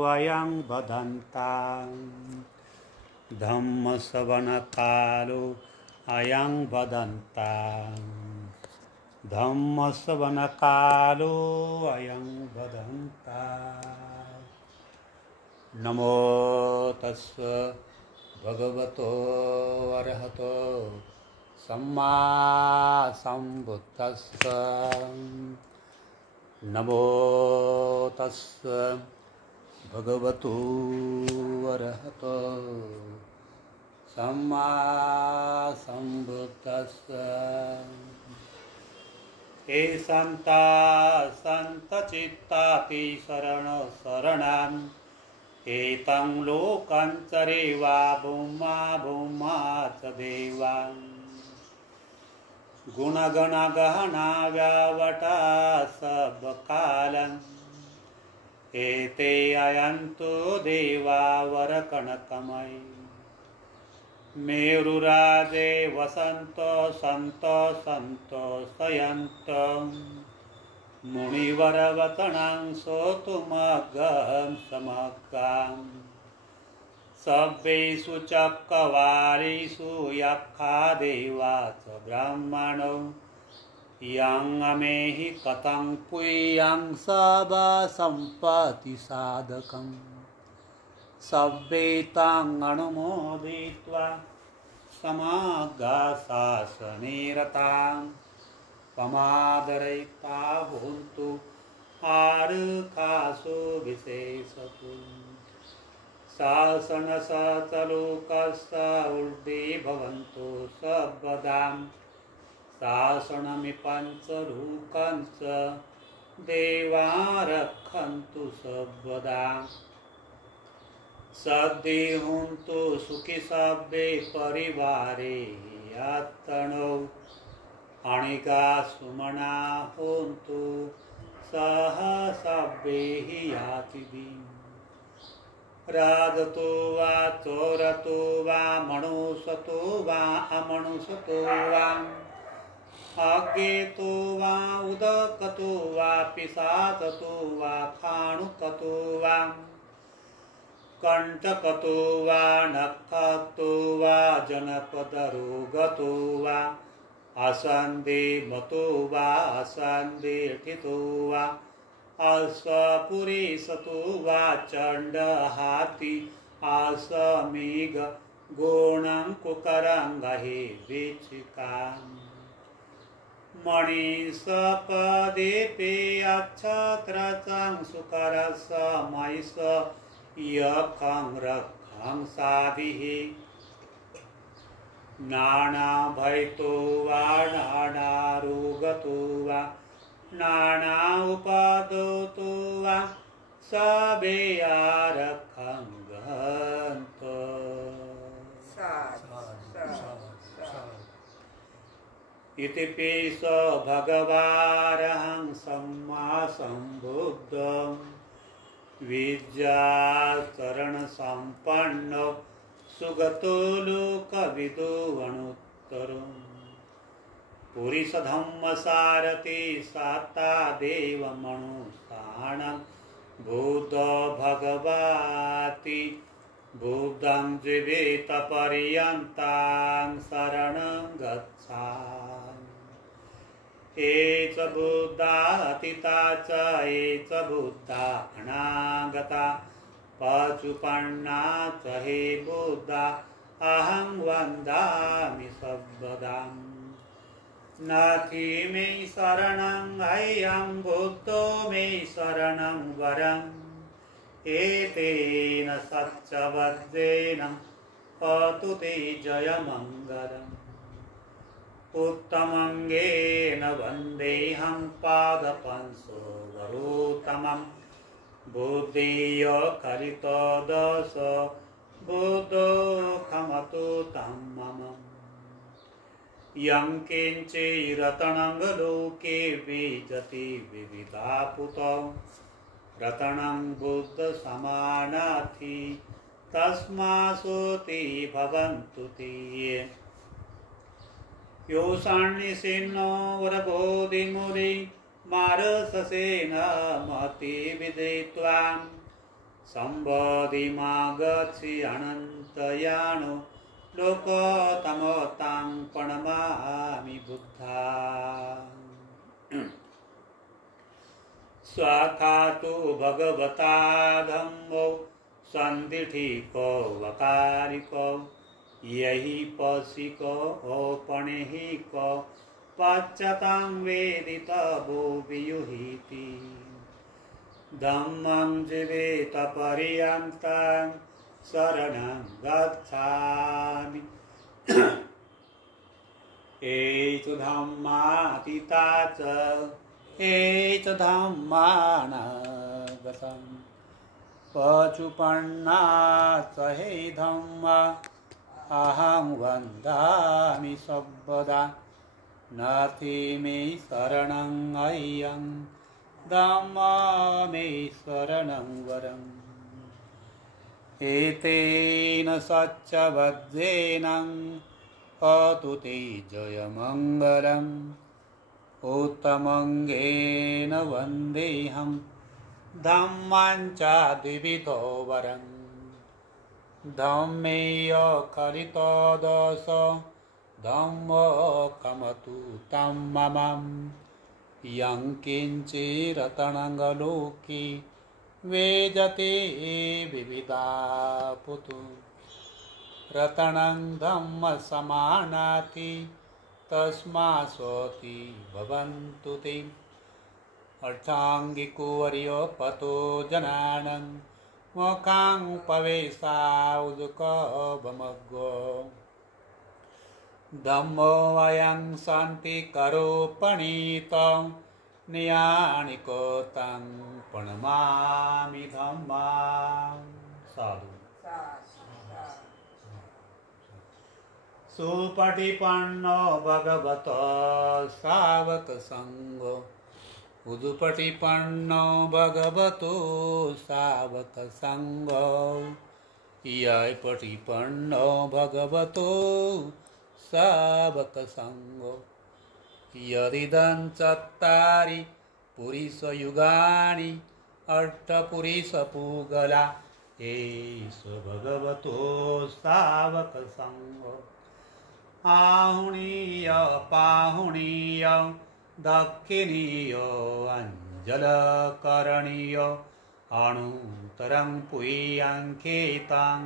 वयं वदन्तां धम्मश्रवणकालो अयं वदन्तां धम्मश्रवणकालो अयं वदन्तां। नमो तस्स भगवतो अरहतो सम्मा सम्बुद्धस्स। नमो तस्स भगवतो अरहतो सम्मा सम्बुद्धस्स। हे संता संतचित्ताति शरण शरणां एतं लोकञ्चरेवा भूमा भूमा च देवा गुणगणगहना व्यावटा सबकालम् एते अयन्तु देवा वरकणकमयि मेरुराजे वसन्तो सन्तो सन्तोषयन्तो मुनिवरवचनं श्रोतुमग्गं समग्गाम् सभ्येषु चक्रवालेषु यक्षा देवा च ब्रह्मणो यं अमेहि कथं पुयं सब सम्पत्ति साधकं सभ्येतां अनुमोदित्वा समागा शासनेरतां पमादरयिता भवन्तु आरुकासु विशेषतु शासनसचलोकस्य ऊर्ध्वे भवन्तु सर्वदां शासनमिपञ्चरूकञ्च देवा रक्षन्तु सर्वदा सद्देहुन्तु सुखी सभ्ये परिवारे यातनो अणिका सुमना होन्तु सह सभ्यैः यातिभिः राजतो वा चोरतो वा मनुष्यतो वा अमनुष्यतो वा अज्ञेतो वा उदकतो वा पिशाचतो वा खाणुकतो वा कंटकतो वा नखतो वा जनपदरोगतो वा असन्देहमतो वा असन्देहितो वा अश्वपुरीशतो वा चण्डहाती आसमेघ गोणं कुकरङ्गहे वीचिकाम् मणिसपदेपे अक्षत्रचं सुकरस महिष यखं रखं साधिः नानाभयतो वा नानारोगतो वा नाना उपदतो वा सभेया रखं गहन्तो। इति पेश भगवारहं सम्मा सम्बुद्धं विद्याचरणसम्पन्नो सुगतो लोकविदो अणुत्तरम् पुरीशधम्मसारथि साता देवमनुष्ठानं बुद्ध भगवति बुद्धं जीवेत पर्यन्तं शरणं गच्छामि। ये च बुद्धा अतीता च ये च बुद्धा अनागता पचुपन्ना च हे बुद्धा अहं वन्दामि सर्वदा। नाथि मे शरणं अयं बुद्धो मे शरणं वरम् एतेन सत्यवज्रेण पातु ते जयमङ्गलम्। उत्तमङ्गेन वन्देऽहं पादपंसो वरोत्तमं बुद्धेय कलितो दश बुद्धो खमतु तं मम। यं किञ्चिरतनं लोके विजति विविधापुतौ रतनं बुद्ध समानार्थी तस्मासोति भवन्तु ते। योषाण्यसेनो वरबोधिमुनि मारससेन मति विदित्वा संबोधिमागच्छि अनन्तयानो लोकोत्तमोत्तां प्रणमामि बुद्धा स्वाखातु भगवता धम्मो संदिठिको वकारिको यही पशिको पणिहिको पच्यतां वेदित भूवियुहिति धम्मं जीवेत पर्यन्तं शरणं गच्छामि एतु धम्मातीता च एतु धम्मानागतं पचुपन्ना च हे धम्मा अहं वन्दामि सर्वदा नास्ति मे शरणं अय्यं धम्मा मे शरणं वरम् एतेन सच्चवज्रेण अतु ते जयमङ्गलम् उत्तमङ्गेन वन्देऽहं धम्मां च द्विविधो वरम् धम्मेय करितो दश धम्मो कमतु तं ममं यं किञ्चिरतनङ्गलोके वेजते विविधा पुतु रतनं धम्म समानाति तस्मासोति भवन्तु ते अर्थाङ्गिको पतो जनानं मोकां पवेशाउदुकवमग्गो धम्मो अयं शान्तिकरो पणितो नियानिको तं प्रणमामि धम्मा साधु सुपटिपन्नो भगवतो सावकसङ्गो उदुपटिपन्नो भगवतो सावकसङ्गो ययपटिपन्नो भगवतो सावकसङ्गो यदिदं चत्तारि पुरुषयुगानि अष्टपुरुषपूगला एष भगवतो सावकसङ्गो आहुणीय पाहुणीय दक्षिणीय अञ्जलकरणीय अणुतरं पुय्यङ्केतं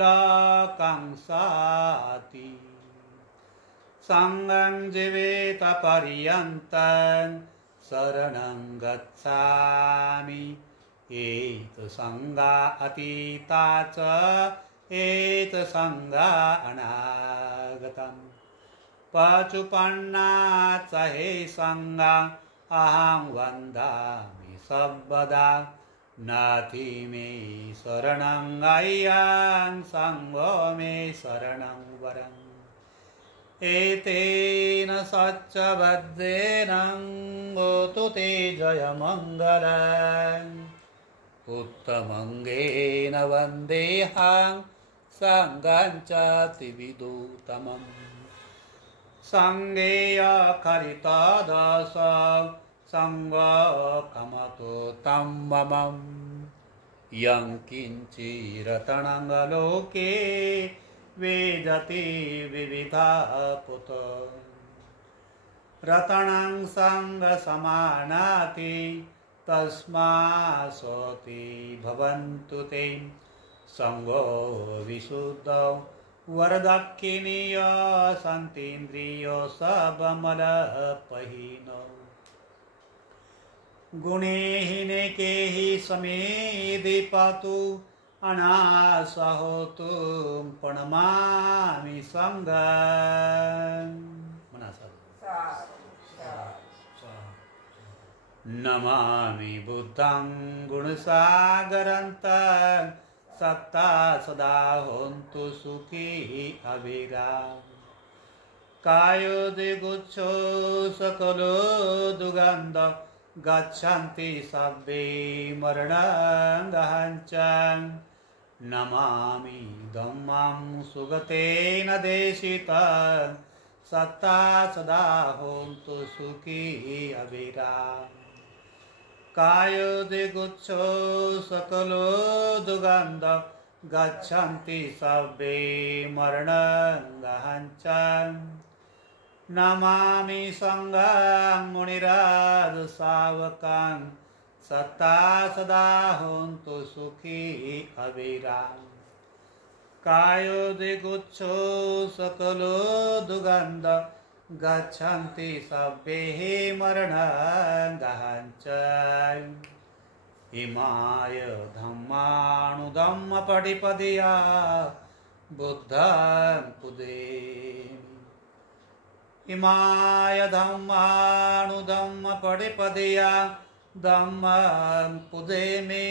लोकं साति सङ्गं जीवेत पर्यन्तं शरणं गच्छामि एत सङ्गा अतीता च एत सङ्गा अनागतं पचुपन्ना च हे सङ्गा अहं वन्दामि सर्वदा नास्ति मे शरणं अय्यं सङ्गो मे शरणं वरम् एतेन सच्चवज्रेण गोतु ते जयमङ्गलम् उत्तमङ्गेन वन्देऽहं सङ्गं च त्रिविधोत्तमम् सङ्गेय खरितदश सङ्गकमतो तं ममं यं किञ्चिरतनङ्गलोके वेदति विविधा पुत रतनं सङ्गसमानाति तस्मासोति भवन्तु ते सङ्गो विशुद्धौ वरदक्षिणीय सन्तीन्द्रियो सबमलपहीनो गुणेहिनेके हि समेधिपतु अनासहोतु प्रणमामि सङ्गं नमामि बुद्धं गुणसागरन्तं सत्ता सदा होन्तु सुखी अविराम कायोदिगुच्छो सकलो दुगन्ध गच्छन्ति सब्बे मरणं गहञ्चं नमामि धम्मं सुगतेन देशितं सत्ता सदा होन्तु सुखी अविराम कायोदिगुच्छो सकलो दुर्गन्ध गच्छन्ति सर्वे मरणं गहञ्च नमामि संඝं मुनिराज सावकान् सत्ता सदा हन्तु सुखी अविराम कायोदिगुच्छो सकलो दुर्गन्ध गच्छन्ति सर्वे मरणं गहञ्च इमाय धम्मानुधम्मपटिपदया बुद्धं पुदेमि इमाय धम्मानुधम्मपटिपदया धम्मं पुदेमि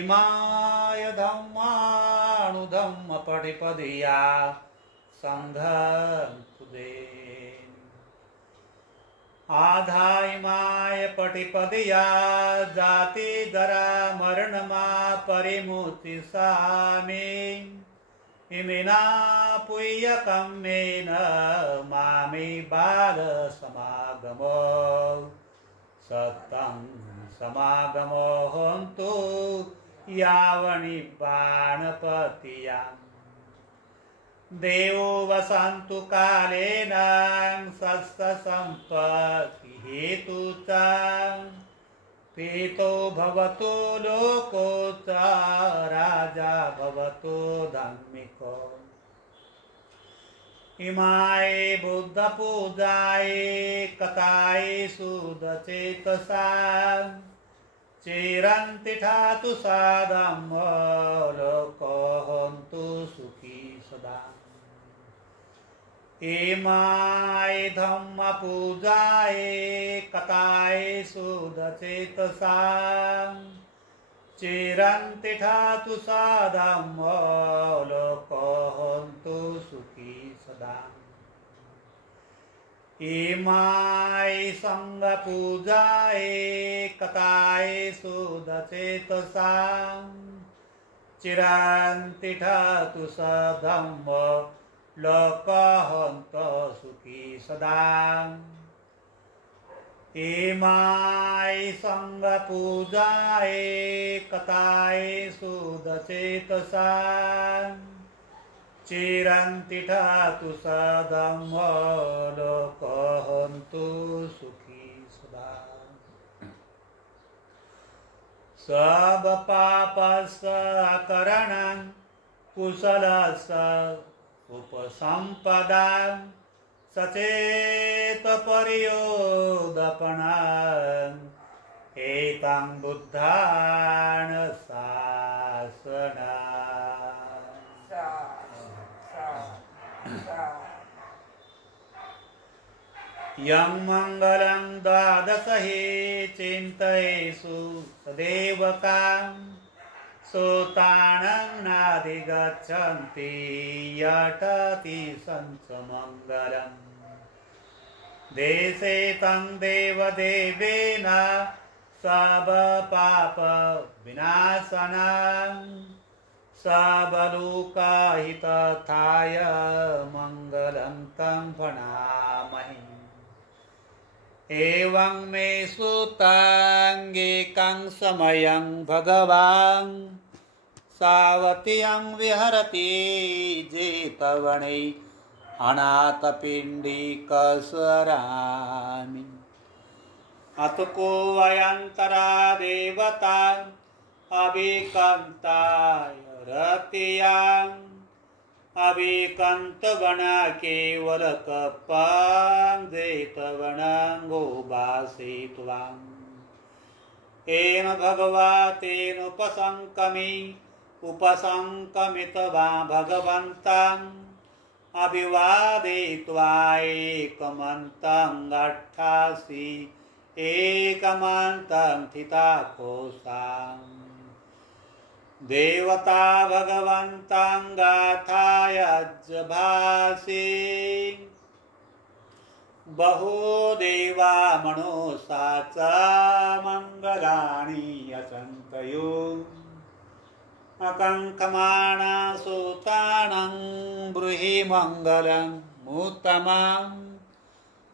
इमाय धम्मानुधम्मपटिपदया संघं पुदेमि आधा इमाय पटिपदया जाति जरा मरणमा परिमुतिसामि इमिना पुय्यकम्मेन मामि बाल समागमो सत्तं समागमो हन्तु यावनिब्बाणपतिया देवो वसन्तु कालेन सत्सम्पत्ति हेतु च पीतो भवतु लोको च राजा भवतु धार्मिको इमाय बुद्धपूजाय कथाय सुदचेतसा चिरन्ति ठातु साधम्मो लोको हन्तु सुखी सदा इमाय धम्मपूजाय कथाय सुदचेतसा चिरन्ति ठातु साधम्मो लोको हन्तु सुखी सदा इमाय संघपूजाय कथाय सुदचेतसा चिरन्ति ठातु साधम्मो लोको हन्तु सुखी सदा इमाय संघपूजाय कथाय सुदचेतसा चिरन्ति ठातु साधम्मो लोको हन्तु सुखी सदा सब पापस्य अकरणं कुशलस्य उपसंपदा सचेत परियोदपणं एतं बुद्धान शासना यं मंगलं द्वादशहे चिन्तयेषु सदेवकां सोतानं नाधिगच्छन्ति यटति संसमङ्गलम् देशे तं देवदेवेन सब विनाशनं सबलोकहिताय मङ्गलं तं प्रणमामि एवं मे सुताङ्गिकं समयं भगवान् सावत्यं विहरति जेतवने अनाथपिण्डिकस्वरामि अतको वयन्तरा देवता अभिकन्ताय रत्याम् अभिकन्तवण केवल कप्पां जेतवणङ्गो भासित्वाम् येन भगवा तेनुपसङ्कमित्वा भगवन्तं अभिवादयित्वा एकमन्तं अट्ठासि एकमन्तं थिताकोशाम् देवता भगवन्तं गाथाय भासि बहु देवा मनोसा च मङ्गलानि असङ्ख्यो अकङ्कमाना सूतानं ब्रूहि मङ्गलम् उत्तमम्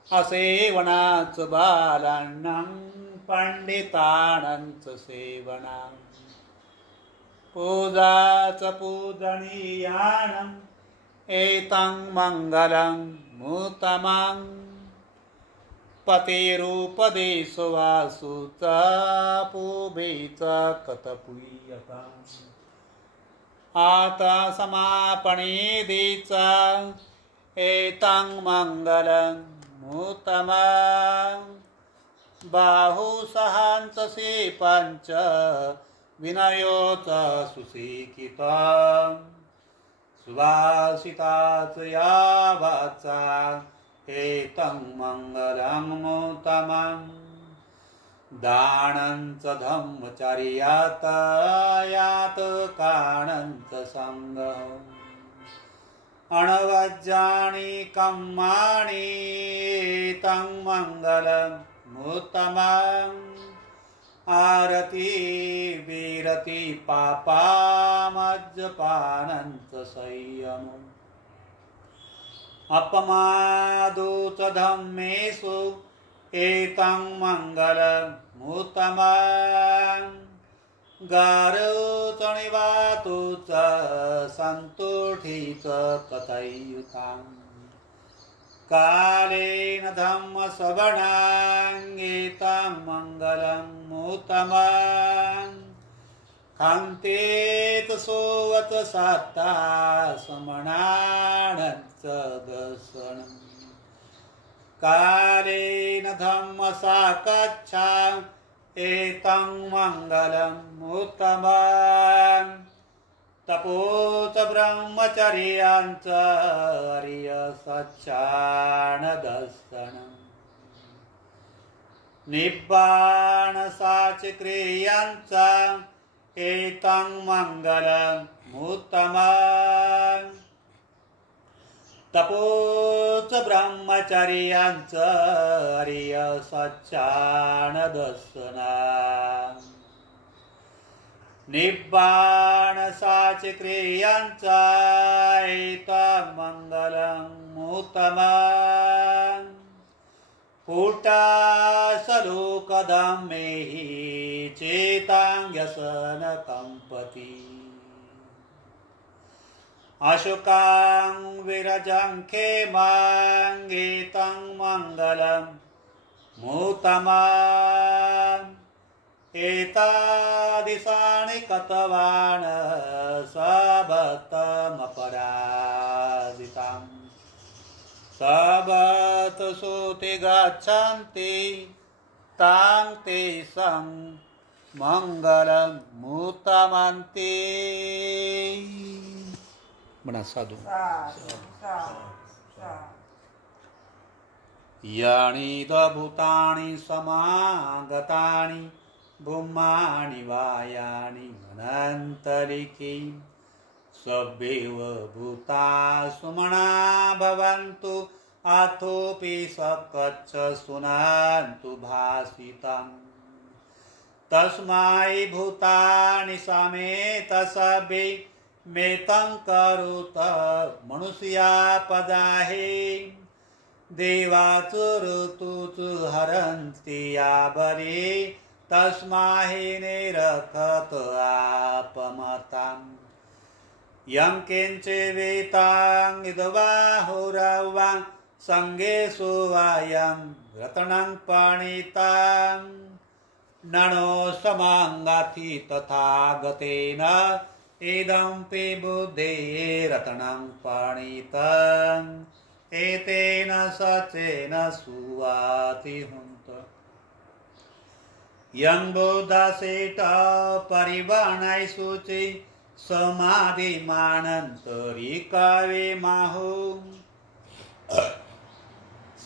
असेवनात् बालान्नं पंडितानंच सेवनां पूजाच पूजनीयानं एतं मंगलं मुतमं पतिरूपदेशो वासुच पुबेच कथपुय्यताम् आता समापणेदीच एतं मंगलं मुतमं बाहुसहांच से पंच विनयोच सुशिक्षितं सुभाषिताच या वाचा एतं मंगलं मुतमं दानंच धम्मचर्यात यात काणंच संगम अणवज्जानि कम्मानि एतं मंगलं मुतमं आरती विरति पापामज्जपानंच संयमम् अपमादुच धम्मेषु एतं मंगलं मुतमं गारुच निवातुच सन्तुष्टिच कथयुताम् कालेन धम्मश्रवणं एतं मंगलं मुतमं खन्तेत सोवत सत्ता समणानंच दर्शनम् कालेन धम्मसाकच्छा एतं मंगलं मुतमं तपोच ब्रह्मचर्यांच आर्यसच्चानदर्शनम् निब्बाणसाच क्रियांच एतं मंगलं मुतमं तपोच ब्रह्मचर्यांच आर्यसच्चानदर्शनम् निब्बाणसाच क्रियांच एतं मंगलं मुतमं पुटासलोकधम्मेहि चेतांग्यसन कंपति अशोकां विरजं खेमां एतं मंगलं मुतमं एतादिशानि कतवान् सबतमपराजिताम् सबतसुति गच्छन्ति तां तेषां मंगलं मुतमन्ति म्हणा साधू यानि भूतानि समागतानि भूमानि वायानि अनन्तरिके सभ्येव भूता सुमना भवन्तु अथोपि सकच्छ सुनन्तु भासितम् तस्मै भूतानि समेत सभ्ये मेतं करुत मनुष्यापदाहे देवाचुरुतुचु हरन्ति यावरे तस्माहि निरखत आपमताम् यं किञ्चिवेतां इदवाहुरवा संगेषु वायं रत्नं पणितां ननो समाङ्गाति तथागतेन इदं पे बुद्धे रत्नं पणितम् एतेन सचेन सुवाति हुन्त यं बुद्धसेट परिवर्णै शुचि समाधिमानन्तरिकवे माहु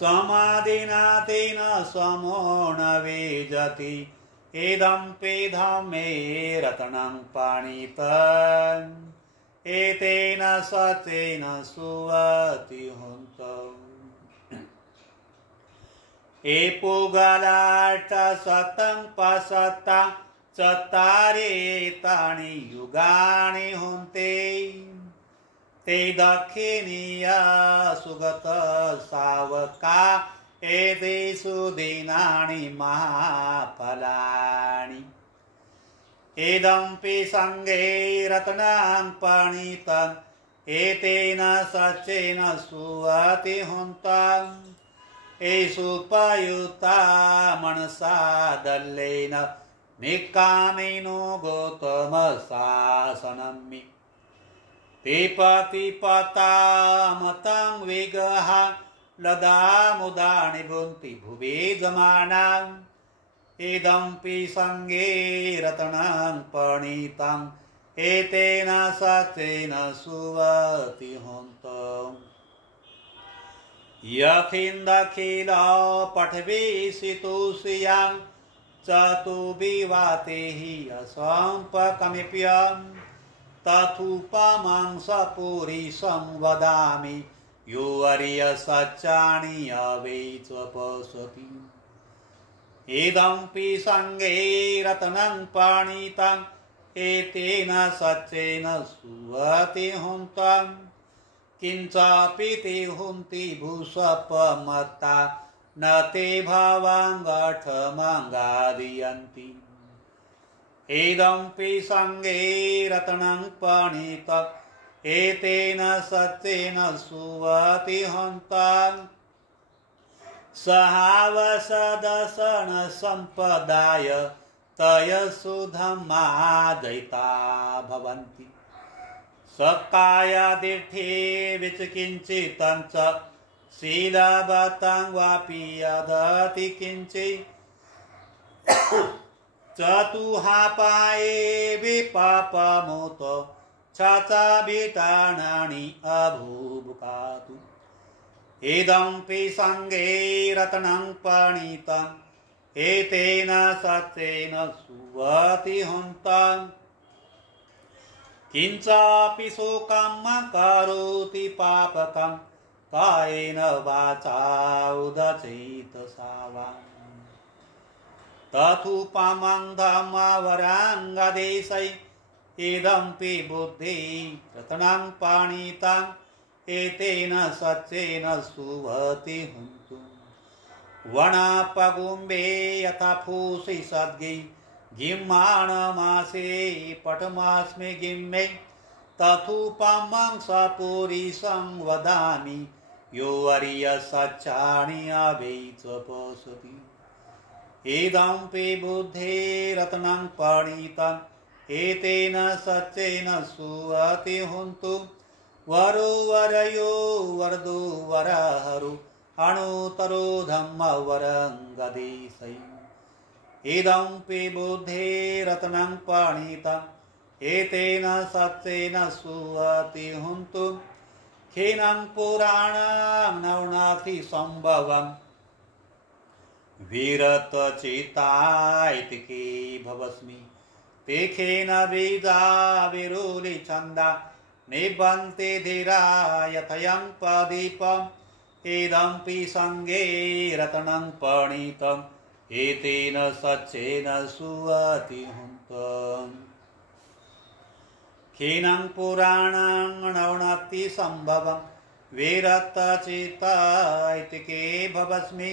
समाधिना तेन समो न वेजति इदं पेधमे रत्नं पणितम् एतेन सचेन सुवति हुन्त एपुगलाट सतं पसता चत्तारेतानि युगानि हुन्ते ते दक्षिणीया सुगत सावका एतेषु दीनानि महाफलानि इदम्पि सङ्गे रत्नं पणितम् एतेन सचेन सुवति हुन्तम् एषु पयुक्ता मनसा दल्लेन निकामेनो गौतम शासनम् तेपतिपतामतं विगः लदा मुदा निभुन्ति भुवे जमानाम् इदम्पि सङ्गे रत्नं पणितम् एतेन सचेन सुवति हुन्तम् यखिन्दखिल पठविषितुषियां चतुर्विवाते हि असम्पकमिप्यम् तथुपमां सपुरीशं वदामि यो अर्यसच्चानि अवैचपसति इदम्पि सङ्गे रत्नं पणितम् एतेन सचेन सुवति हुन्तम् किञ्चापि ते हुन्ति भूषपमत्ता न ते भवाङ्गठमङ्गादीयन्ति इदम्पि सङ्गे रत्नं पणितम् एतेन सचेन सुवति हुन्तम् सहावसदसन सम्पदाय तयसु धम्मादयिता भवन्ति सकायादिष्ठे विचिकिञ्चितं च शीलवतं वापि यदति किञ्चित् चतुहापाये विपापमुत छाचाभितानानि अभूवुकातु इदम्पि सङ्गे रत्नं पणितम् एतेन सचेन सुवति हुन्तम् किञ्चापि शोकं करोति पापकं कायेन वाचा उदचेतसा वा तथुपमं धम्मवराङ्गदेशै इदम्पि बुद्धि रत्नं पणितम् एतेन सचेन सुवति हुन्तम् वनपगुम्बे यथा फूसि सद्गि गिम्माणमासे पटमास्मि गिम्मे तथुपमं सपुरीशं वदामि यो अर्यसच्चानि अवैचपसति इदम्पि बुद्धे रत्नं पणितम् एतेन सचेन सुवति हुन्तम् वरो वरयो वरदो वरहरु अणुतरो धम्मवरङ्गदेशै इदम्पि बुद्धे रत्नं पणितम् एतेन सचेन सुवति हुन्तम् खिनं पुराणं नवनाथि सम्भवम् विरतचित्ता इति के भवस्मि तेखेन बीजा विरुलि छन्दा निबन्ति धीरा यथयं पदीपम् इदम्पि सङ्गे रत्नं पणितम् एतेन सचेन सुवति हुन्तम् खिनं पुराणं नवनाथि सम्भवम् विरतचित्ता इति के भवस्मि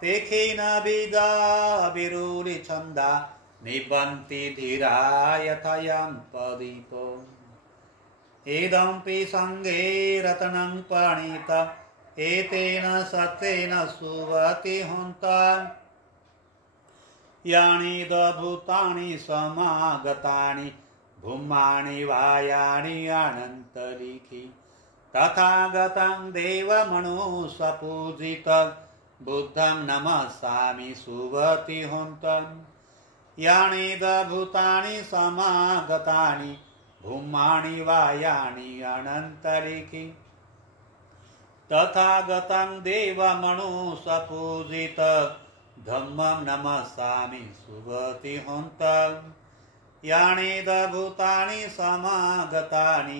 तेखेन बीजा विरुलि छन्दा निबन्ति धीरा यथयं पदीपम् इदम्पि सङ्गे रत्नं पणितम् एतेन सचेन सुवति हुन्तम् यानि दभूतानि समागतानि भूमानि वायानि अनन्तरिक्षि तथागतं देवमनुष्यपूजितं बुद्धं नमस्यामि सुवति हुन्तम् यानि दभूतानि समागतानि भूमानि वायानि अनन्तरिक्षि तथागतं देवमनुष्यपूजितं धम्मं नमस्यामि सुवति हुन्तम् यानि दभूतानि समागतानि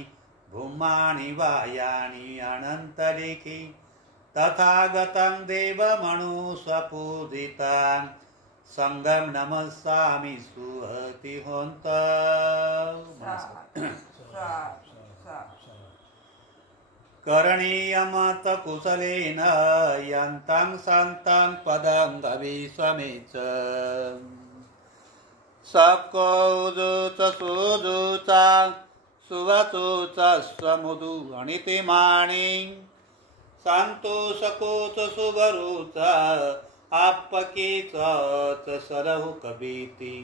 भूमानि वायानि अनन्तरिक्षि तथागतं देवमनुष्यपूजितं संगम नमस्यामि सुवति हुन्तम् करणीयमत कुशलेन यन्तं सन्तं पदं गविष्वमेच सक्कौजुच सुजुचा सुवचुच स्वमुदु अणितिमाणि संतोषकोच सुवरुच आपकीच सरहु कबीति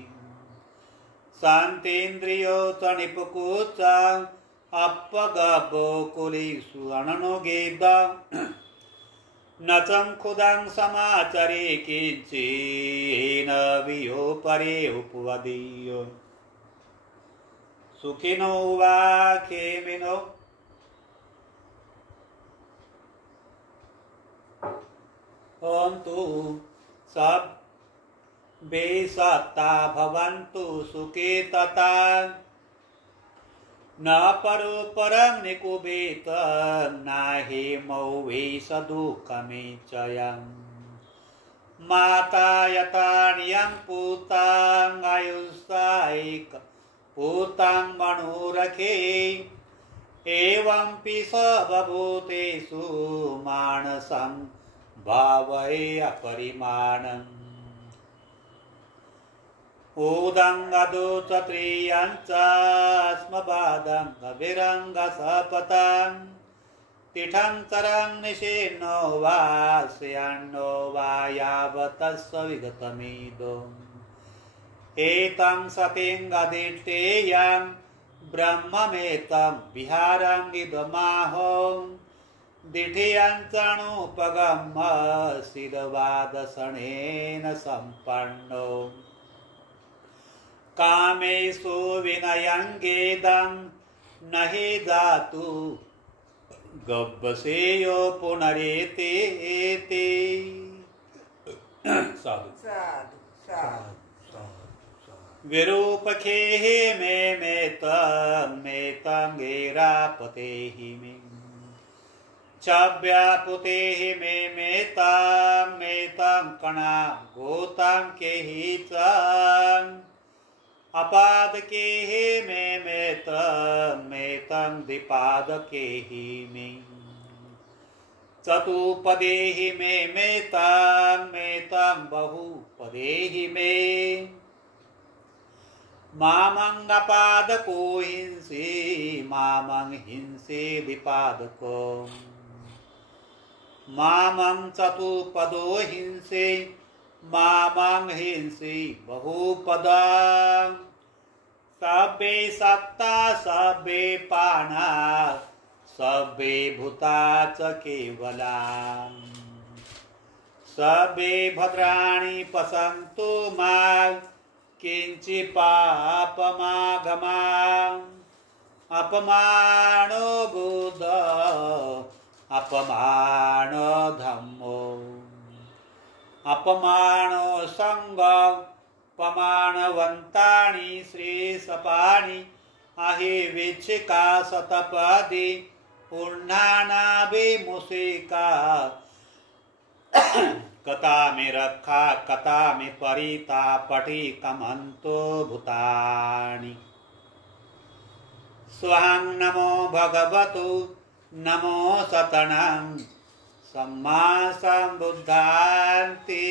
शांतेन्द्रियो च निपकुच अपगबो कुलिषु अननुगेद नचं खुदं समाचरे किंचिन वियो परे उपवदीयो सुखिनो वा खेमिनो होन्तु सब्बे सत्ता भवन्तु सुखे तथा न परो परं निकुबेत नाहि मौवे सदुःखमेचयम् माता यतानियं पूतां आयुष्सायिक पूतां मणुरखे एवं पि सर्वभूतेषु मानसं भावये अपरिमाणम् उदंगदो त्रियंच स्मबादं अभिरंग सपतं तिठं तरं निशेनो वा स्यान्नो वा यावतस्व विगतमिदो एतं सतिंगदिष्टेयं ब्रह्ममेतं विहारं इदमाहों दिठियंचणुपगम्य सिद्धवादसनेन सम्पन्नो कामेषु विनयंगेदं न हि धातु गब्बसेयो पुनरेते साधु विरूपखेहि मे मेतं गेरापतेहि मे चव्यापुतेहि मे मेतं कणा गोतां केहि च अपादकेहि मे मेतं द्विपादकेहि मे चतुपदेहि मे मेतं बहुपदेहि मे मामंगपादको हिंसे मामं हिंसे द्विपादको मामं चतुपदो हिंसे मामं हिंसे बहुपदा सब्बे सत्ता सब्बे पाना सब्बे भूता च केवला सब्बे भद्राणि पशन्तु मा किंचि पापमागमा अपमानो बुद्ध अपमानो धम्मो अपमानो संग पमानवंतानि श्रेषपाणि अहिविच्छिका सतपदि पूर्णानाभिमुषिका कथा में रखा कथा में परिता पटी कमंतो भूतानि स्वां नमो भगवतु नमो सतनं सम्मा संबुद्धान्ति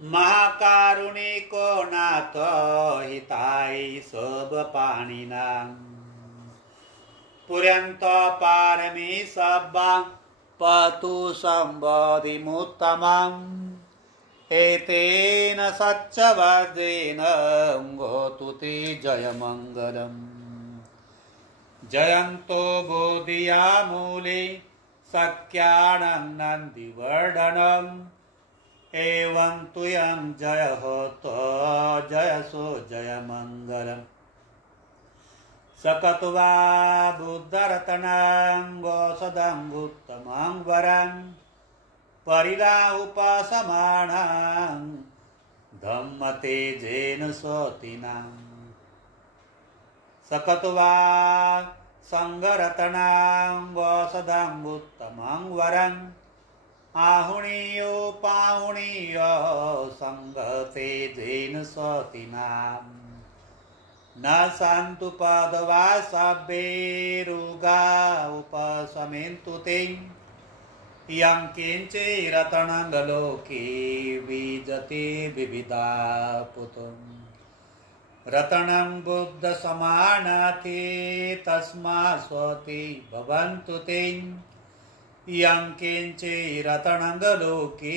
महाकारुणिको नाथ हिताय सब पाणिनां पुर्यंत पारमी सब्बा पतु संबोधिमुत्तमम् एतेन सच्चवदेन गोतु ते जयमंगलम् जयन्तो बोधिया मूले सख्यानं नन्दिवर्धनम् एवं तुयं जय होतो जयसो जयमंगलम् सकत्वा बुद्धरत्नं गोसदं उत्तमं वरं परिलाहुपसमानं धम्मतेजेन सोतिनां सकत्वा संगरत्नं गोसदं उत्तमं वरं आहुणीयो पाहुणीयो संगतेजेन सोतिनां न सन्तु पदवासभ्येरुगा उपशमेन्तु ते यं किञ्चिरतनङ्गलोके विजति विविधा पुतम् रतनं बुद्धसमानाति तस्मास्वति भवन्तु ते यं किञ्चिरतनङ्गलोके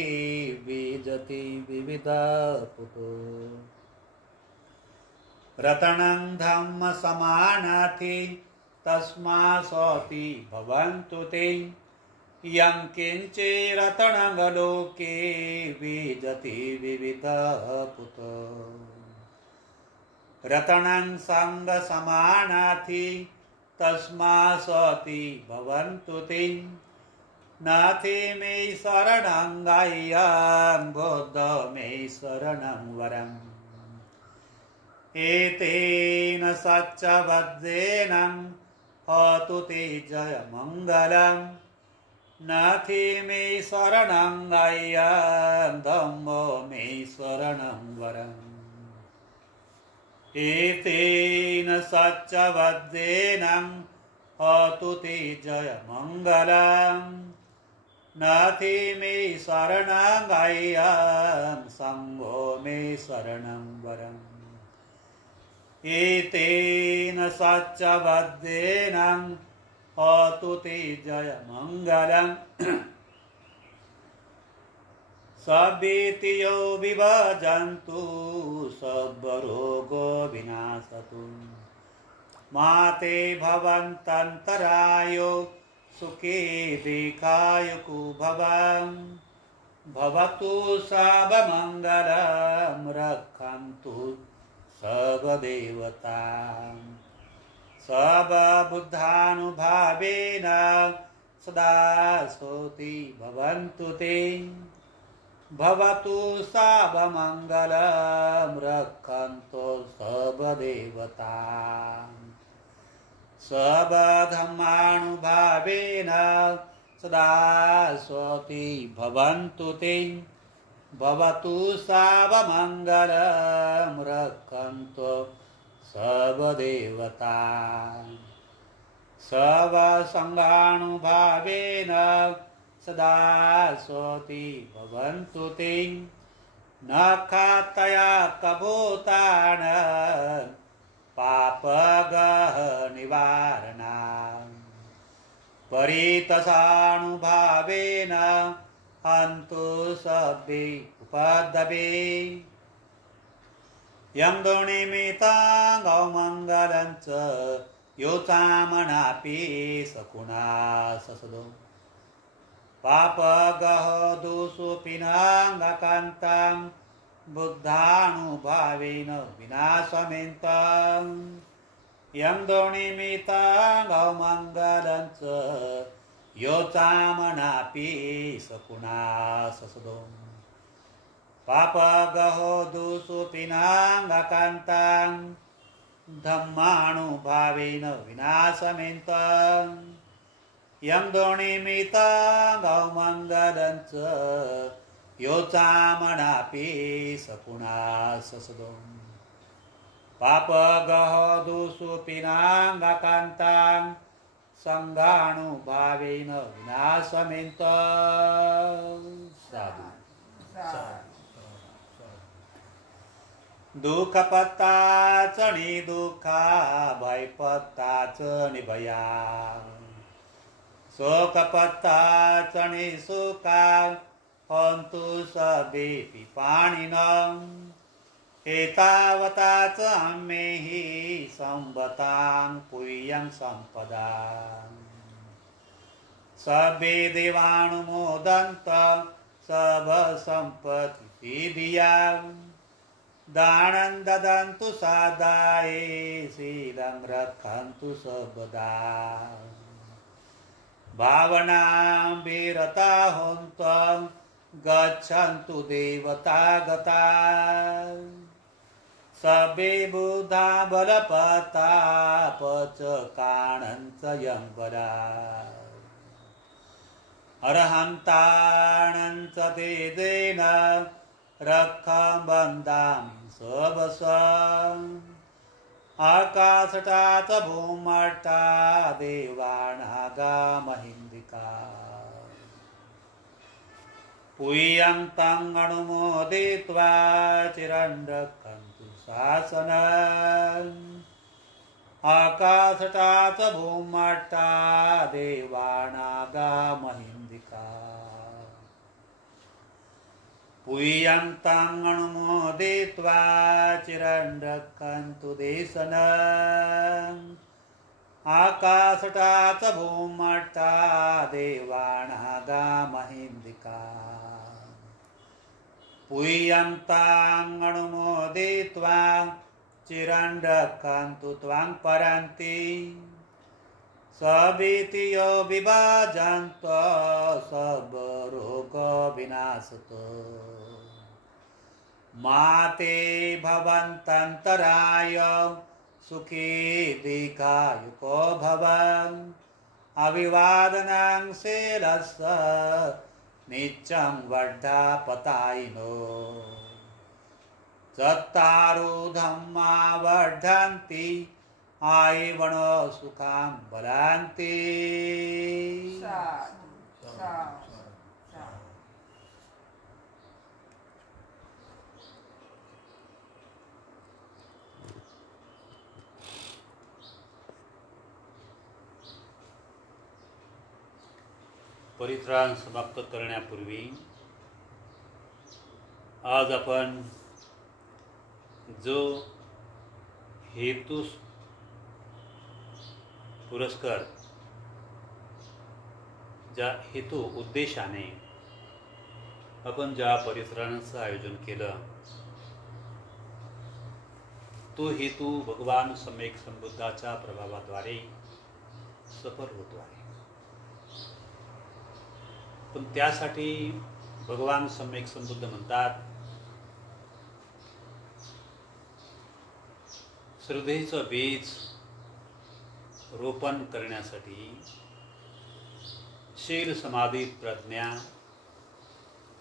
विजति विविधा पुतम् रतनं धम्मसमानाति तस्मास्वति भवन्तु ते यं किञ्चिरतनङ्गलोके विजति विविधा पुतम् रतनं सङ्गसमानाति तस्मास्वति भवन्तु ते नाथि मे शरणं गाय्यं बुद्ध मे शरणं वरम् एतेन सच्चवद्देन हतु ते जयमङ्गलम् नाथि मे शरणं गाय्यं धम्मो मे शरणं वरम् एतेन सच्चवद्देन हतु ते जयमङ्गलम् नाथि मे शरणं गाय्यं सङ्घो मे शरणं वरम् एतेन सच्चवद्देन हतु ते जयमङ्गलम् सभीतियो विभजन्तु सर्वरोगो विनाशतु माते भवन्तन्तरायो सुखे दीर्घायुः भवतु सर्वमङ्गलं रक्षन्तु सर्वदेवता सर्वबुद्धानुभावेन सदा सोति भवन्तु ते भवतु सर्वमङ्गलं रक्षन्तु सर्वदेवता सर्वधर्मानुभावेन सदा सोति भवन्तु ते भवतु सर्वमङ्गलं रक्षन्तु सर्वदेवता सर्वसङ्गानुभावेन सदा सोति भवन्तु ते न खातया कभूतान पापगः निवारणाम् परितसानुभावेन हन्तु सभ्ये उपद्रवे यं दुर्निमित्तं गौमङ्गलं च योचामनापि सकुणा ससदो पापगः दुःसुपिनाङ्गकान्तं बुद्धानुभावेन विनाशमेन्तं यं दुर्निमित्तं गौमङ्गलं च योचामनापि सकुणा ससदो पापगः दुःसुपिनाङ्गकान्तं धम्मानुभावेन विनाशमेन्तं यं दुर्निमित्तं गौमङ्गलं च योचामनापि सकुणा ससदो पापगः दुःसुपिनाङ्गकान्तं सङ्गानुभावेन विनाशमेन्तं साधु दुःखपत्ता च निदुःखा भयपत्ता च निभया शोकपत्ता च निशोका हन्तु सभेऽपि पाणिनम् एतावता च अम्मेहि संवतां पुयं सम्पदा सर्वे देवानुमोदन्त सर्वसम्पत्तिसिद्धियाम् दानं ददन्तु सादाये शीलं रक्षन्तु सर्वदा भावनां विरता हन्तं गच्छन्तु देवता गता सर्वे बुधा बलपतापचकाणञ्च यंवरा अरहन्ताणञ्च तेजेन रक्षं बन्दां स्ववसं आकाशटाच भूमट्टा देवानागा महिंदिका पुय्यन्तं अनुमोदित्वा चिरंरक्षन्तु शासनम् आकाशटाच भूमट्टा देवानागा महिंदिका पुय्यन्तं अनुमोदित्वा चिरंरक्षन्तु देशनम् आकाशटाच भूमट्टा देवानागा महिंदिका पुय्यन्तं अनुमोदित्वा चिरंरक्षन्तु त्वां परन्ति सभीतियो विभाजन्तो सर्वरोगो विनाशतो माते भवन्तन्तराय सुखी दीर्घायुको भवन् अभिवादनं शीलस्य नित्यं वर्धापतायिनो चत्तारो धम्मा वर्धन्ति आयवनो सुखां बलान्ति। परित्राण समाप्त करण्यापूर्वी आज आपण जो हेतू पुरस्कार ज्या हेतू उद्देशाने आपण ज्या परित्राणाचं आयोजन केलं तो हेतू भगवान सम्यक संबुद्धाच्या प्रभावाद्वारे सफल होतो आहे. पण त्यासाठी भगवान सम्यक संबुद्ध म्हणतात श्रद्धेचं बीज रोपण करण्यासाठी शील समाधी प्रज्ञा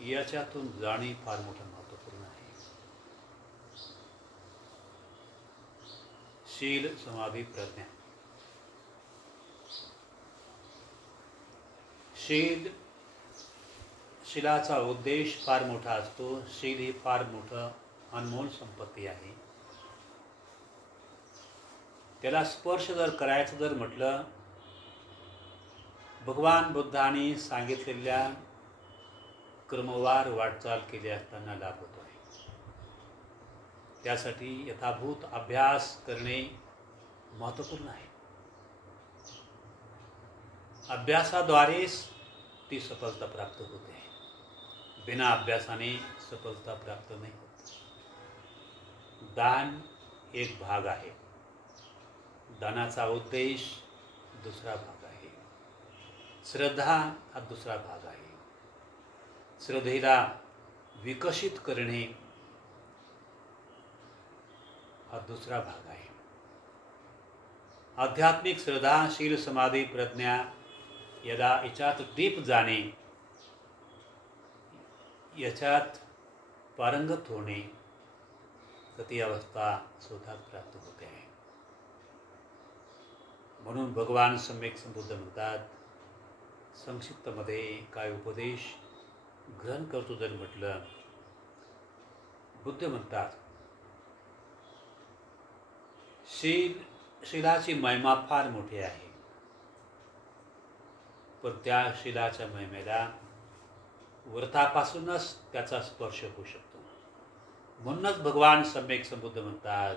याच्यातून जाणे फार मोठं महत्त्वपूर्ण आहे. शील समाधी प्रज्ञा. शीलाचा उद्देश फार मोठा असतो. शील ही फार मोठं अनमोल संपत्ती आहे. त्याला स्पर्श जर करायचं जर म्हटलं भगवान बुद्धांनी सांगितलेल्या क्रमवार वाटचाल केली असताना लाभ होतो आहे. त्यासाठी यथाभूत अभ्यास करणे महत्त्वपूर्ण आहे. अभ्यासाद्वारेच ती सफलता प्राप्त होते. बिना अभ्यासाने सफलता प्राप्त नाही होत. दान एक भाग आहे. दानाचा उद्देश दुसरा भाग आहे. श्रद्धा हा दुसरा भाग आहे. श्रद्धेला विकसित करणे हा दुसरा भाग आहे. आध्यात्मिक श्रद्धा शील समाधी प्रज्ञा याच्यात डीप जाणे याच्यात पारंगत होणे तर ती अवस्था स्वतः प्राप्त होते आहे. म्हणून भगवान सम्यक संबुद्ध म्हणतात संक्षिप्तमध्ये काय उपदेश ग्रहण करतो जर म्हटलं बुद्ध म्हणतात शीलाची महिमा फार मोठी आहे. पण त्या शीलाच्या महिमेला व्रतापासूनच त्याचा स्पर्श होऊ शकतो. म्हणूनच भगवान सम्यक संबुद्ध म्हणतात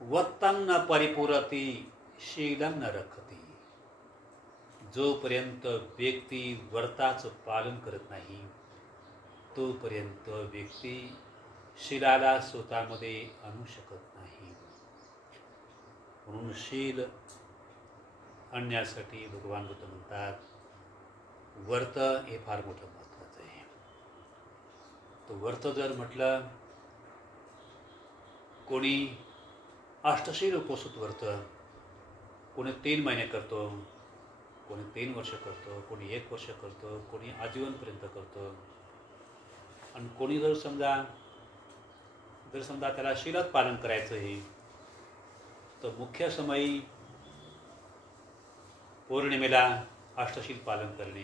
वत्तं न परिपूरती शीलं न रखती. जोपर्यंत व्यक्ती व्रताचं पालन करत नाही तोपर्यंत व्यक्ती शीलाला स्वतःमध्ये आणू शकत नाही. म्हणून शील आणण्यासाठी भगवान बुद्ध म्हणतात व्रत हे फार मोठं महत्त्वाचं आहे. तो व्रत जर म्हटलं कोणी अष्टशील उपवास व्रत कोणी 3 महिने करतो, कोणी 3 वर्ष करतो, कोणी 1 वर्ष करतो, कोणी आजीवनपर्यंत करतो. आणि कोणी जर समजा त्याला शीलच पालन करायचं आहे तर मुख्य समयी पौर्णिमेला अष्टशील पालन करणे,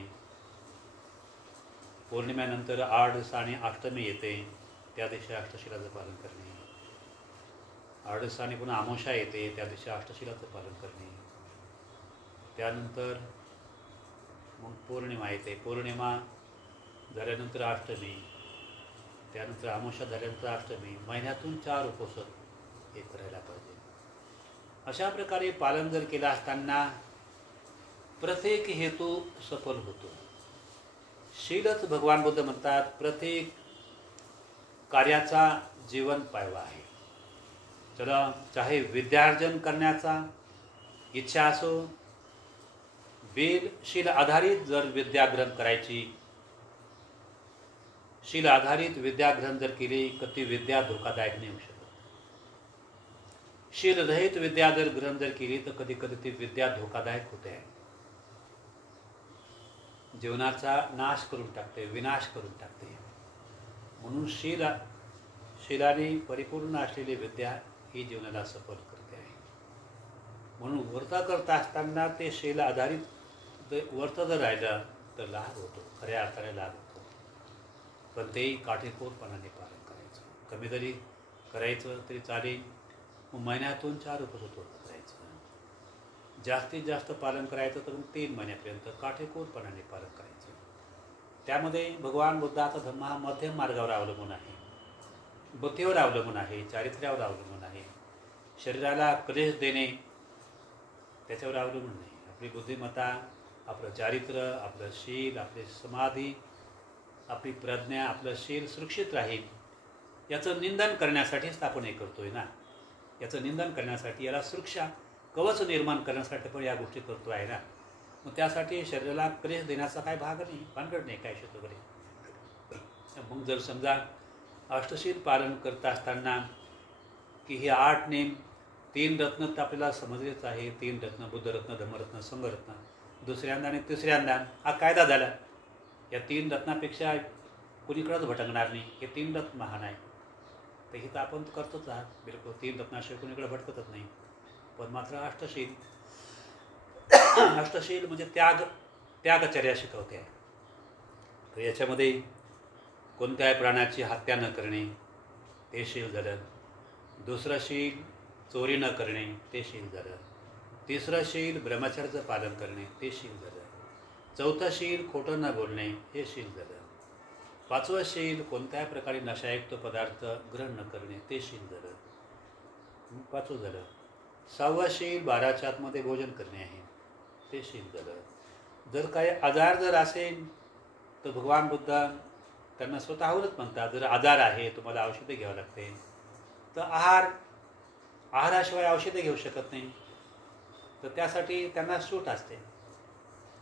पौर्णिमेनंतर 8 दिवसांनी अष्टमी येते, त्या दिवशी अष्टशिलाचं पालन करणे, 8 दिवसांनी पुन्हा अमावस्या येते, त्या दिवशी अष्टशिलाचं पालन करणे, त्यानंतर मग पौर्णिमा येते, पौर्णिमा झाल्यानंतर अष्टमी, त्यानंतर अमावस्या झाल्यानंतर अष्टमी, महिन्यातून 4 उपवास हे करायला पाहिजे. अशा प्रकारे पालन जर केलं असताना प्रत्येक हेतू सफल होतो. शीलच भगवान बुद्ध म्हणतात प्रत्येक कार्याचा जीवन पायवा आहे. चला, चाहे विद्यार्जन करण्याचा इच्छा असो, शील आधारित जर विद्याग्रहण करायची, शील आधारित विद्याग्रहण जर केली तर ती विद्या धोकादायक नाही होऊ शकत. शील रहित विद्या जर ग्रहण जर केली तर कधी कधी ती विद्या धोकादायक होते, जीवनाचा नाश करून टाकते, विनाश करून टाकते. म्हणून शीलाने परिपूर्ण असलेली विद्या ही जीवनाला सफल करते आहे. म्हणून व्रत करता असताना ते शील आधारित व्रत जर राहिलं तर लाभ होतो, खऱ्या अर्थाने लाभ होतो. पण तेही काटेकोरपणाने पालन करायचं. कमी जरी करायचं तरी चालेल, मग महिन्यातून 4 उपवास करायचं. जास्तीत जास्त पालन करायचं तर 3 महिन्यापर्यंत काटेकोरपणाने पालन करायचं. त्यामध्ये भगवान बुद्धाचा धर्म हा मध्यम मार्गावर अवलंबून आहे, बुद्धीवर अवलंबून आहे, चारित्र्यावर अवलंबून आहे. शरीराला क्लेश देणे त्याच्यावर अवलंबून नाही. आपली बुद्धिमत्ता, आपलं चारित्र्य, आपलं शील, आपली समाधी, आपली प्रज्ञा, आपलं शील सुरक्षित राहील याचं निंदन करण्यासाठीच आपण हे करतोय ना. याचं निंदन करण्यासाठी, याला सुरक्षा कवच निर्माण करण्यासाठी पण या गोष्टी करतो आहे ना. मग त्यासाठी शरीराला क्लेश देण्याचा काय भाग नाही, भानगड नाही काय शेत वगैरे. मग जर समजा अष्टशील पालन करत असताना की हे 8 नेम, 3 रत्न तर आपल्याला समजलेच आहे. 3 रत्न, बुद्धरत्न, धम्मरत्न, संघरत्न, दुसऱ्यांदा आणि तिसऱ्यांदा हा कायदा झाला. या 3 रत्नापेक्षा कुणीकडेच भटकणार नाही. हे 3 रत्न महान आहे. तर हे तर आपण करतोच आहात बिलकुल. 3 रत्नाशिवाय कुणीकडे भटकतच नाही. पण मात्र अष्टशील, अष्टशील म्हणजे त्यागचर्या शिकवते आहे. तर याच्यामध्ये कोणत्याही प्राण्याची हत्या न करणे ते शील झालं. दुसरं शील चोरी न करणे ते शील झालं. तिसरं शील ब्रह्मचर्याचं पालन करणे ते शील झालं. चौथं शील खोटं न बोलणे हे शील झालं. 5वं शील कोणत्याही प्रकारे नशायुक्त पदार्थ ग्रहण न करणे ते शील झालं. 5वं झालं. 6वं शील 12च्या आतमध्ये भोजन करणे आहे ते शील झालं. जर काही आजार जर असेल तर भगवान बुद्ध त्यांना स्वतःहूनच म्हणतात, जर आजार आहे तुम्हाला औषधे घ्यावं लागते तर आहाराशिवाय औषधे घेऊ शकत नाही. तर त्यासाठी त्यांना सूट असते.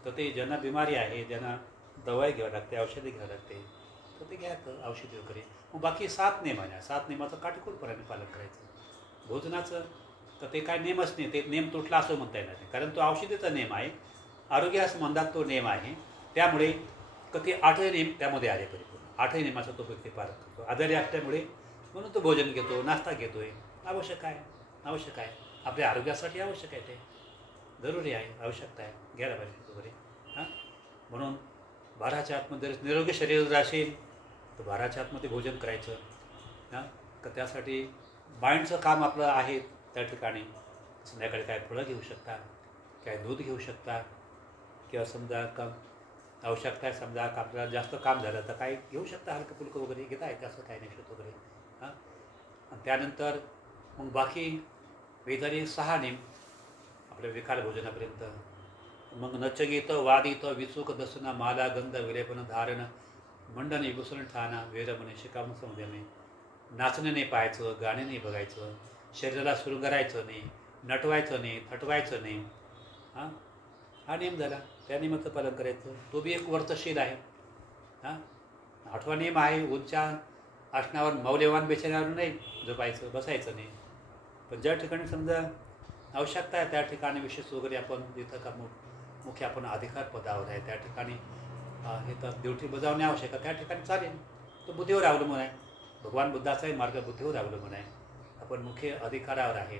तर ते ज्यांना बिमारी आहे, ज्यांना दवाई घ्यावी लागते, औषधे घ्यावी लागते, तर ते घ्यायचं औषधी वगैरे. मग बाकी 7 नेम आहे. 7 नेमाचं काटेकोरपणाने पालन करायचं. भोजनाचं तर ते काय नेमच नाही, ते नेम तुटला असं म्हणता येणार नाही. कारण तो औषधीचा नेम आहे, आरोग्यासंबंधात तो नेम आहे. त्यामुळे ते 8 नेम त्यामध्ये आले परिपूर्ण. 8 नेमाचा तो व्यक्ती पालन करतो. आजारी असल्यामुळे म्हणून तो भोजन घेतो, नाश्ता घेतोय. आवश्यक आहे, आवश्यक आहे. आपल्या आरोग्यासाठी आवश्यक आहे, ते जरुरी आहे, आवश्यकता आहे, घ्यायला पाहिजे वगैरे. हां, म्हणून 12च्या आतमध्ये जर निरोगी शरीर जर असेल तर 12च्या आतमध्ये भोजन करायचं. हां, तर त्यासाठी माइंडचं काम आपलं आहे. त्या ठिकाणी संध्याकाळी काय फळं घेऊ शकता, काय दूध घेऊ शकता, किंवा समजा का आवश्यकता आहे, समजा का आपल्याला जास्त काम झालं तर काय घेऊ शकता, हलकं फुलकं वगैरे घेता येतं, असं काही नाही शकत वगैरे. हां, आणि त्यानंतर मग बाकी वेदारी 6 नेम आपल्या विकार भोजनापर्यंत. मग नचगीत वादित विचूक दसना माला गंध विलेपन धारण मंडन विभूषण ठाणा वेरमणे शिकाम समजणे. नाचणं नाही पाहायचं, गाणे नाही बघायचं, शरीराला शृंगारायचं नाही, नटवायचं नाही, थटवायचं नाही. हां, हा नियम झाला. त्या नियमाचं पालन करायचं. तो बी एक व्रतशील आहे. हां, 8वा नियम आहे, उंच आसनावर मौल्यवान बेचण्यावर नाही झोपायचं, बसायचं नाही. पण ज्या ठिकाणी समजा आवश्यकता आहे त्या ठिकाणी विशेष वगैरे आपण जिथं का मुख्य आपण अधिकार पदावर आहे त्या ठिकाणी हे तर ड्युटी बजावणे आवश्यक आहे, त्या ठिकाणी चालेल. तो बुद्धीवर अवलंबून आहे. भगवान बुद्धाचाही मार्ग बुद्धीवर अवलंबून आहे. आपण मुख्य अधिकारावर आहे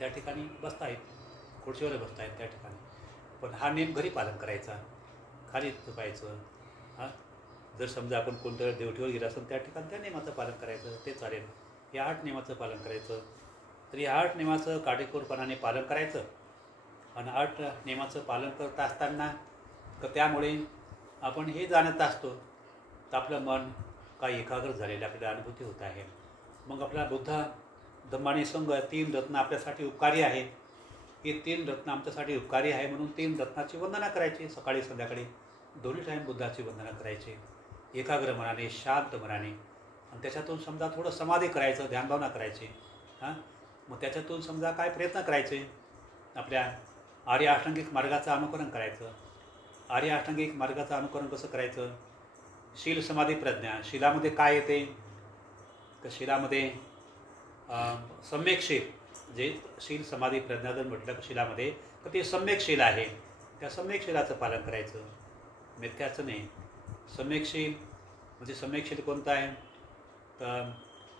त्या ठिकाणी बसतायत, खुर्चीवर बसतायत त्या ठिकाणी, पण हा नियम घरी पालन करायचा, खाली झोपायचं. हां, जर समजा आपण कोणत्या देवठीवर गेलं असेल त्या ठिकाणी त्या नियमाचं पालन करायचं, ते चालेल. या 8 नियमाचं पालन करायचं. तर या 8 नियमाचं काटेकोरपणाने पालन करायचं. आणि 8 नियमाचं पालन करत असताना तर त्यामुळे आपण हे जाणत असतो तर आपलं मन काय एकाग्र झालेलं आपल्याला अनुभूती होत आहे. मग आपला बुद्ध धम्माने संघ 3 रत्न आपल्यासाठी उपकारी आहे. हे 3 रत्न आमच्यासाठी उपकारी आहे म्हणून 3 रत्नाची वंदना करायची. सकाळी संध्याकाळी दोन्ही टाईम बुद्धाची वंदना करायची एकाग्र मनाने, शांत मनाने. आणि त्याच्यातून समजा थोडं समाधी करायचं, ध्यानभावना करायची. हां, मग त्याच्यातून समजा काय प्रयत्न करायचे, आपल्या आर्य अष्टांगिक मार्गाचं अनुकरण करायचं. आर्य अष्टांगिक मार्गाचं अनुकरण कसं करायचं? शील समाधी प्रज्ञा. शीलामध्ये काय येते तर शीलामध्ये सम्यकशील, जे शील समाधी प्रज्ञा जर म्हटलं की शीलामध्ये तर ते सम्यकशील आहे. त्या सम्यकशीलाचं पालन करायचं, मिथ्याचं नाही. सम्यकशील म्हणजे सम्यकशील कोणतं आहे तर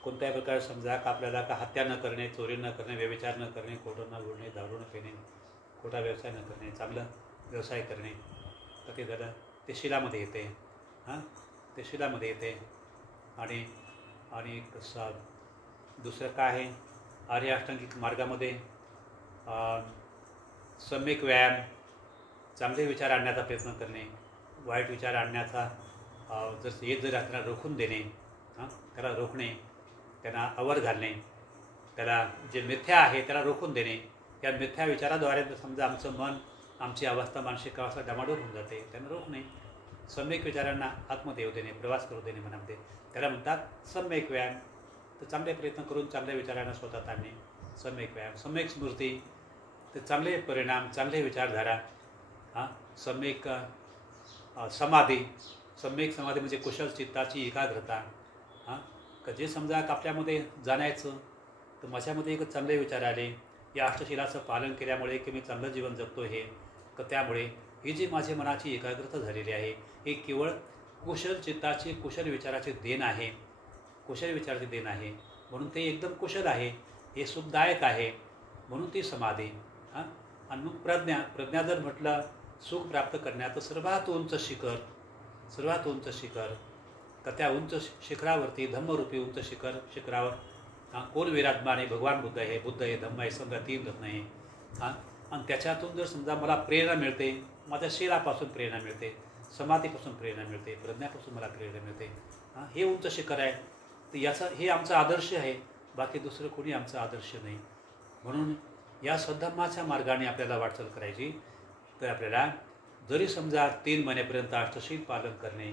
कोणत्याही प्रकारे समजा का आपल्याला का हत्या न करणे, चोरी न करणे, व्यभिचार न करणे, खोटं न बोलणे, दारू न पिणे, खोटा व्यवसाय न करणे, चांगला व्यवसाय करणे, तर ते झालं ते शीलामध्ये येते. हां, ते शीलामध्ये येते. आणि आणि कसं दुसरं काय आहे आर्य अष्टांगिक मार्गामध्ये सम्यक व्यायाम, चांगले विचार आणण्याचा प्रयत्न करणे, वाईट विचार आणण्याचा जर येत जर त्याला रोखून देणे, हां, त्याला रोखणे, त्यांना आवर घालणे, त्याला जे मिथ्या आहे त्याला रोखून देणे. या मिथ्या विचाराद्वारे समजा आमचं मन, आमची अवस्था मानसिक अवस्था डामाडोल होऊन जाते, त्यांना रोखणे. सम्यक विचारांना आतमध्ये येऊ देणे, प्रवास करू देणे मनामध्ये, त्याला म्हणतात सम्यक व्यायाम. तर चांगले प्रयत्न करून चांगल्या विचारांना स्वतःत आणणे सम्यक व्यायाम. सम्यक स्मृती, ते चांगले परिणाम, चांगले विचारधारा. हां, सम्यक समाधी. सम्यक समाधी म्हणजे कुशल चित्ताची एकाग्रता. हां, का जे समजा आपल्यामध्ये जाणायचं तर माझ्यामध्ये एक चांगले विचार आले, या अष्टशिलाचं पालन केल्यामुळे की मी चांगलं जीवन जगतो हे, तर त्यामुळे ही जी माझी मनाची एकाग्रता झालेली आहे ही केवळ कुशल चित्ताची, कुशल विचाराची देण आहे. कुशल विचाराची देण आहे म्हणून ते एकदम कुशल आहे, हे सुखदायक आहे म्हणून ती समाधी. हां, आणि मग प्रज्ञा. प्रज्ञा जर म्हटलं सुख प्राप्त करण्याचं सर्वात उंच शिखर, सर्वात उंच शिखर, तर त्या उंच शिखरावरती धम्मरूपी उंच शिखरावर कोण विराजमान आहे? भगवान बुद्ध आहे. बुद्ध आहे, धम्म आहे, समजा 3 रत्न आहे. हां, आणि त्याच्यातून जर समजा मला प्रेरणा मिळते, माझ्या शीलापासून प्रेरणा मिळते, समाधीपासून प्रेरणा मिळते, प्रज्ञापासून मला प्रेरणा मिळते. हां, हे उंच शिखर आहे. तर याचा हे आमचा आदर्श आहे, बाकी दुसरं कोणी आमचा आदर्श नाही. म्हणून या सद्धम्माच्या मार्गाने आपल्याला वाटचाल करायची. तर आपल्याला जरी समजा 3 महिन्यापर्यंत अष्टशील पालन करणे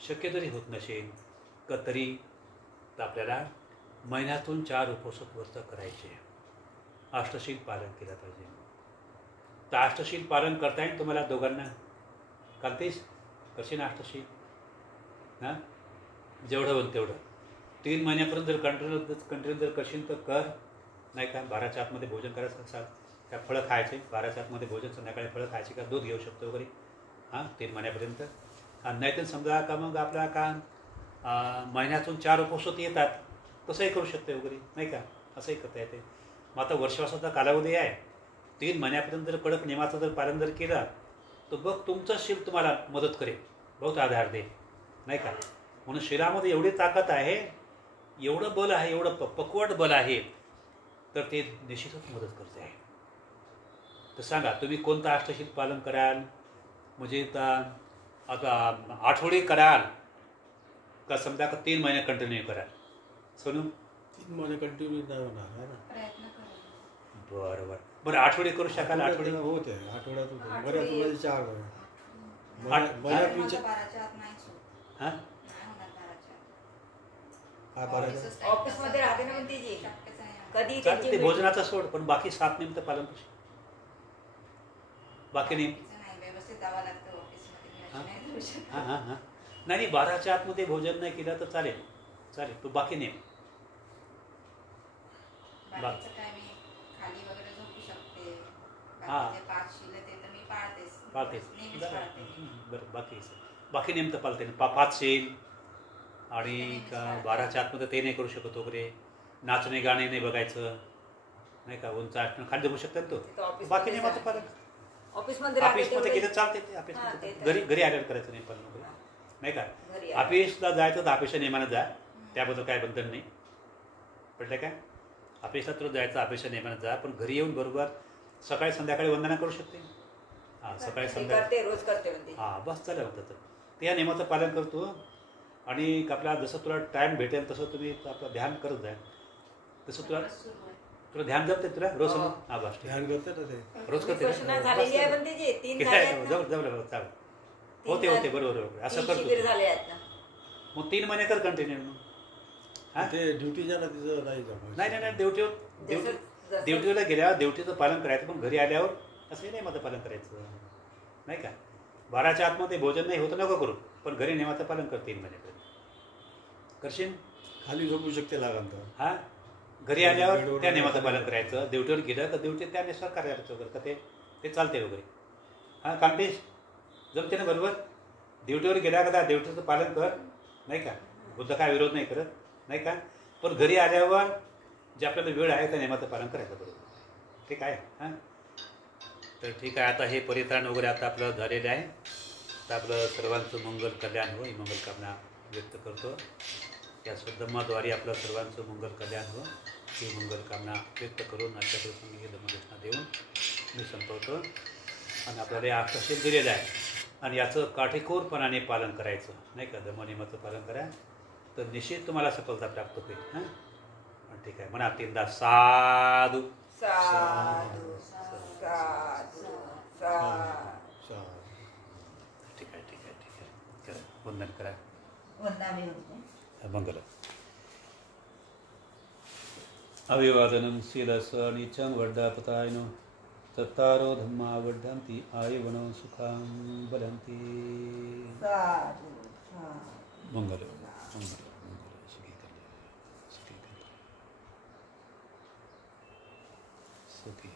शक्य जरी होत नसेल का तरी तर आपल्याला महिन्यातून 4 उपवास व्रत करायचे, अष्टशील पालन केलं पाहिजे. तर अष्टशील पालन करता येईल तुम्हाला दोघांना? करतेस? करशील अष्टशील? हां, जेवढं होईल तेवढं 3 महिन्यापर्यंत जर कंटिन्यू जर करशील तर कर. नाही का 12च्या आतमध्ये भोजन करायचं असाल त्या फळं खायचे, 12च्या आतमध्ये भोजन, संध्याकाळी फळं खायची का दूध घेऊ शकतो वगैरे. हां, 3 महिन्यापर्यंत. आणि नाही तर समजा का मग आपला का महिन्यातून 4 उपवास येतात, तसंही करू शकतो वगैरे, नाही का, असंही करता येते. मग आता वर्षवासाचा कालावधी आहे, 3 महिन्यापर्यंत जर कडक नियमाचं जर पालन जर केलं तर बघ तुमचं शील तुम्हाला मदत करेल, बहुत आधार दे, नाही का. म्हणून शिलामध्ये एवढी ताकद आहे, एवढं बल आहे, एवढं पक्वट बल आहे, तर ते निश्चितच मदत करते आहे. तर सांगा तुम्ही कोणतं अष्टशील पालन कराल? म्हणजे आता आठवडी कराल का समजा का 3 महिने कंटिन्यू कराल? सोनू 3 महिने कंटिन्यू नाही होणार आहे ना. बरं बरं बरं, आठवडी करू शकाल? आठवडी होते, आठवड्यात होते, बऱ्याच वेळेस 4 महिने. हां, ऑफिसमध्ये राहते ना, पण ती कधी ते भोजनाचा सोड, पण बाकी 7 नियम तर पालन करू. बाकी नियम हां हां हां नाही, 12च्या आतमध्ये भोजन नाही केलं तर चालेल, चालेल. तो बाकी नियम पाळतेस. बरं, बाकी नियम तर पाळते ना. 5 शील आणि 12च्या आतमध्ये ते नाही करू शकत वगैरे. नाचणे गाणे नाही बघायचं, नाही का उंच असणं खाली जमू शकतात ते तो ऑफिसमध्ये बाकी नियमाचं जा. पालन ऑफिसमध्ये ऑफिसमध्ये राहते केलं चालते ते हां, ऑफिसमध्ये ते तर घरी घरी आल्यावर करायचं नाही पालन वगैरे नाही का घरी ऑफिसला जायचं तर ऑफिसच्या नियमानं जा त्याबद्दल काय बंधन नाही पटलं काय ऑफिसला तुला जायचं ऑफिसच्या नियमानं जा पण घरी येऊन बरोबर सकाळी संध्याकाळी वंदना करू शकते हां सकाळी ते संध्याकाळी करते रोज करते म्हणते हां बस चालेल होतं तर ते या नियमाचं पालन करतो आणि आपला जसं तुला टाईम भेटेल तसं तुम्ही आपलं ध्यान करत जा तसं तुला ध्यान जमते तुला रोज हो. हां बस ठीक. ध्यान करते ना ते रोज करते ना? विपश्यना झालेली आहे पण त्याची 3 झाले आहेत ना. जाऊ जाऊ चालेल होते होते बरोबर बरोबर असं 3 करतो शिबिर झाले आहेत ना मग 3 महिने कर कंटिन्यू हां ते ड्युटी ज्याला तिचं नाही जमत. नाही नाही नाही ड्युटीवर जसं- ड्युटीला गेल्यावर ड्युटीचं पालन करायचं पण घरी आल्यावर असंही नाही माझं पालन करायचं नाही का 12च्या आतमध्ये भोजन नाही होतं नको करू पण घरी नियमाचं पालन कर 3 महिन्यापर्यंत करशील खाली झोपू शकते लागन तर हां घरी आल्यावर बेडवर त्या नियमाचं पालन करायचं ड्युटीवर गेलं तर ड्युटी त्यानुसार करायचं वगैरे का ते चालते वगैरे हां कांतेश जमते ना बरोबर ड्युटीवर गेल्या का त्या ड्युटीचं पालन कर नाही का बुद्ध काय विरोध नाही करत नाही का पण घरी आल्यावर जे आपल्याला वेळ आहे त्या नियमाचं पालन करायचं बरोबर ठीक आहे हां तर ठीक आहे आता हे परित्राण वगैरे आता आपलं झालेलं आहे तर आपलं सर्वांचं मंगल कल्याण हो ही मंगल कामना व्यक्त करतो या धम्माद्वारे आपलं सर्वांचं मंगल कल्याण हो ही मंगल कामना व्यक्त करून आजच्या प्रसंगी हे धम्मदेशना देऊन मी संपवतो आणि आपल्याला हे आश्वासन दिलेलं आहे आणि याचं काटेकोरपणाने पालन करायचं नाही का धम्मनियमाचं पालन करा तर निश्चित तुम्हाला सफलता प्राप्त होईल हां ठीक आहे म्हणा 3दा साधू साधू साधू साधू ठीक आहे ठीक आहे ठीक आहे करा वंदन करा वंदनामी होते मंगल अभिवादनं शीलस नीचं वर्धापतायनो तत्तारो धम्मा वर्धन्ति आयुवनो सुखां बलन्ति साधू मंगल मंगल मंगल सुखी कल्याण सुखी कल्याण सुखी